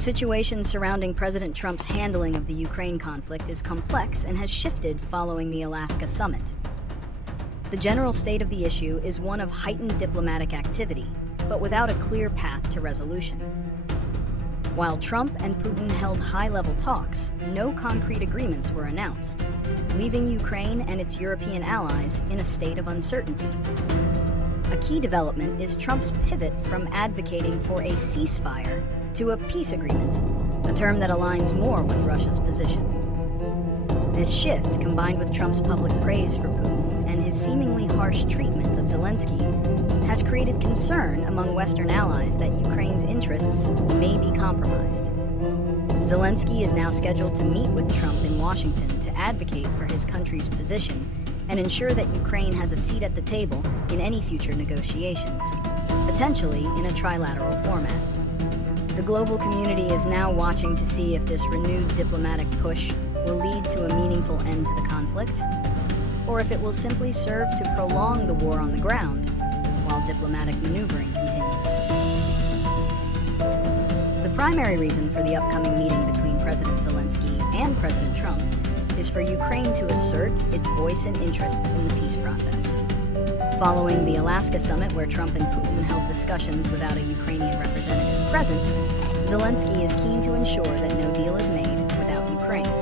situation surrounding President Trump's handling of the Ukraine conflict is complex and has shifted following the Alaska summit. The general state of the issue is one of heightened diplomatic activity, but without a clear path to resolution. While Trump and Putin held high-level talks, no concrete agreements were announced, leaving Ukraine and its European allies in a state of uncertainty. A key development is Trump's pivot from advocating for a ceasefire to a peace agreement, a term that aligns more with Russia's position. This shift, combined with Trump's public praise for Putin and his seemingly harsh treatment of Zelenskyy, has created concern among Western allies that Ukraine's interests may be compromised. Zelenskyy is now scheduled to meet with Trump in Washington to advocate for his country's position and ensure that Ukraine has a seat at the table in any future negotiations, potentially in a trilateral format. The global community is now watching to see if this renewed diplomatic push will lead to a meaningful end to the conflict, or if it will simply serve to prolong the war on the ground while diplomatic maneuvering continues. The primary reason for the upcoming meeting between President Zelenskyy and President Trump is for Ukraine to assert its voice and interests in the peace process. Following the Alaska summit, where Trump and Putin held discussions without a Ukrainian representative present, Zelenskyy is keen to ensure that no deal is made without Ukraine.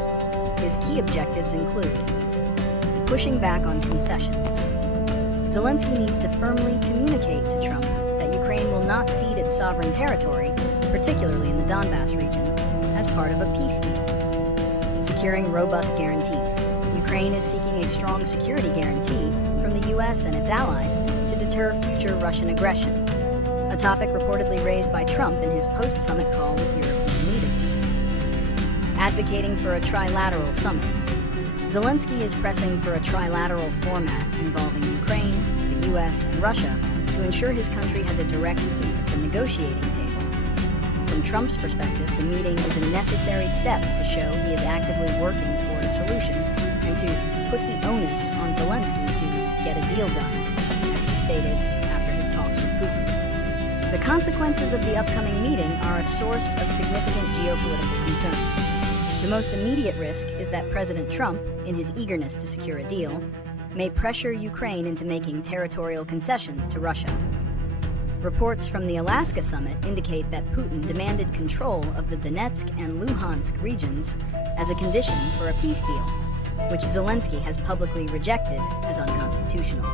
His key objectives include pushing back on concessions. Zelenskyy needs to firmly communicate to Trump that Ukraine will not cede its sovereign territory, particularly in the Donbas region, as part of a peace deal. Securing robust guarantees. Ukraine is seeking a strong security guarantee from the U.S. and its allies to deter future Russian aggression, a topic reportedly raised by Trump in his post-summit call with European leaders. Advocating for a trilateral summit. Zelenskyy is pressing for a trilateral format involving Ukraine, the U.S., and Russia to ensure his country has a direct seat at the negotiating table. From Trump's perspective, the meeting is a necessary step to show he is actively working toward a solution and to put the onus on Zelenskyy to get a deal done, as he stated after his talks with Putin. The consequences of the upcoming meeting are a source of significant geopolitical concern. The most immediate risk is that President Trump, in his eagerness to secure a deal, may pressure Ukraine into making territorial concessions to Russia. Reports from the Alaska summit indicate that Putin demanded control of the Donetsk and Luhansk regions as a condition for a peace deal, which Zelenskyy has publicly rejected as unconstitutional.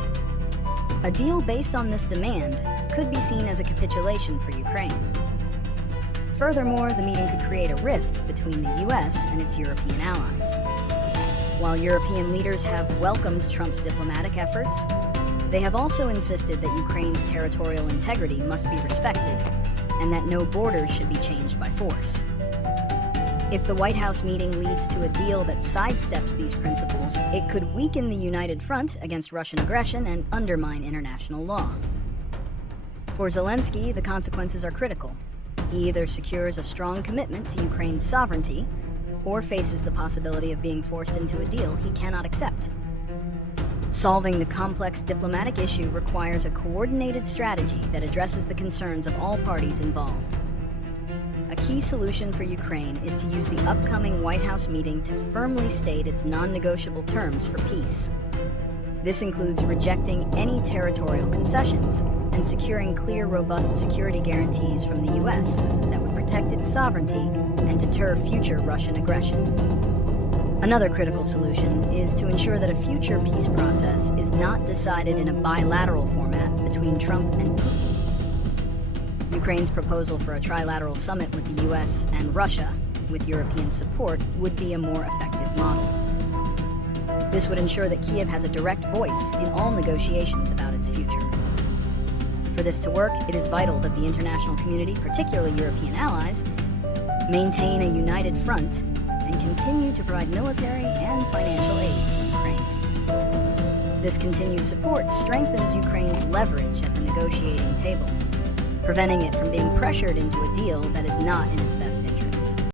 A deal based on this demand could be seen as a capitulation for Ukraine. Furthermore, the meeting could create a rift between the U.S. and its European allies. While European leaders have welcomed Trump's diplomatic efforts, they have also insisted that Ukraine's territorial integrity must be respected and that no borders should be changed by force. If the White House meeting leads to a deal that sidesteps these principles, it could weaken the united front against Russian aggression and undermine international law. For Zelenskyy, the consequences are critical. He either secures a strong commitment to Ukraine's sovereignty or faces the possibility of being forced into a deal he cannot accept. Solving the complex diplomatic issue requires a coordinated strategy that addresses the concerns of all parties involved. A key solution for Ukraine is to use the upcoming White House meeting to firmly state its non-negotiable terms for peace. This includes rejecting any territorial concessions and securing clear, robust security guarantees from the U.S. that would protect its sovereignty and deter future Russian aggression. Another critical solution is to ensure that a future peace process is not decided in a bilateral format between Trump and Putin. Ukraine's proposal for a trilateral summit with the U.S. and Russia, with European support, would be a more effective model. This would ensure that Kyiv has a direct voice in all negotiations about its future. For this to work, it is vital that the international community, particularly European allies, maintain a united front and continue to provide military and financial aid to Ukraine. This continued support strengthens Ukraine's leverage at the negotiating table, preventing it from being pressured into a deal that is not in its best interest.